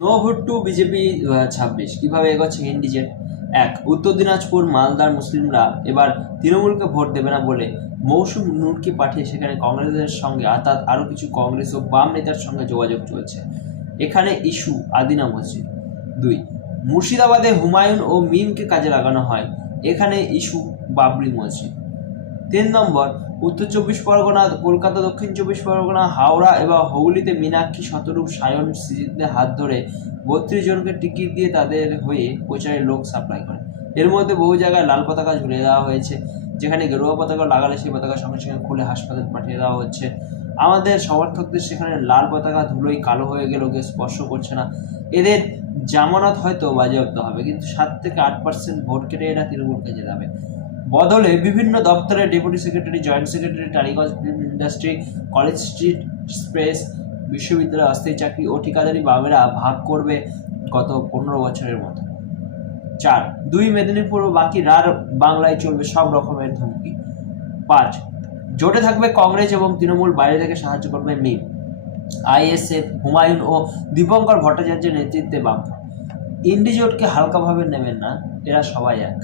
No vote two BJP 2026 কিভাবে এগোচ্ছে ইন্ডিজেট। এক, উত্তর দিনাজপুর মালদার মুসলিমরা এবার তৃণমূলকে ভোট দেবে না বলে মৌসুম নূরকে পাঠিয়ে সেখানে কংগ্রেসের সঙ্গে অর্থাৎ আরও কিছু কংগ্রেস ও বাম নেতার সঙ্গে যোগাযোগ চলছে। এখানে ইস্যু আদিনা মসজিদ। দুই, মুর্শিদাবাদে হুমায়ুন ও মিমকে কাজে লাগানো হয়, এখানে ইস্যু বাবরি মসজিদ। 3 নম্বর, উত্তর 24 পরগনা, কলকাতা, দক্ষিণ 24 পরগনা, হাওড়া এবং হুগলিতে মীনাক্ষী শতরূপ সায়ন সিদ্দিকদের হাত ধরে 32 জনকে টিকিট দিয়ে তাদের হয়ে প্রচারে লোক সাপ্লাই করে। এর মধ্যে বহু জায়গায় লাল পতাকা ঝুলিয়ে দেওয়া হয়েছে, যেখানে গেরুয়া পতাকা লাগালে সেই পতাকা সঙ্গে সঙ্গে খুলে হাসপাতালে পাঠিয়ে দেওয়া হচ্ছে। আমাদের সমর্থকদের সেখানে লাল পতাকা ধুলোই কালো হয়ে গেল, কেউ স্পর্শ করছে না। এদের জামানত হয়তো বাজেয়াপ্ত হবে, কিন্তু 7 থেকে 8% ভোট কেটে এরা তৃণমূলকে জেতাবে। বদলে বিভিন্ন দপ্তরে deputy secretary, joint secretary, Tollygunge film industry, college street express, বিশ্ববিদ্যালয়ে অস্থায়ী চাকরি ও ঠিকাদারি বামেরা ভাগ করবে গত 15 বছরের মতো। 4, 2 মেদিনীপুর ও বাকি রার বাংলায় চলবে সব রকমের ধমকি। 5, জোটে থাকবে কংগ্রেস এবং তৃণমূল, বাইরে থেকে সাহায্য করবে মিম, আইএসএফ, হুমায়ুন ও দীপঙ্কর ভট্টাচার্যের নেতৃত্বে বাম। ইন্ডি জোটকে হালকাভাবে নেবেন না, এরা সবাই এক।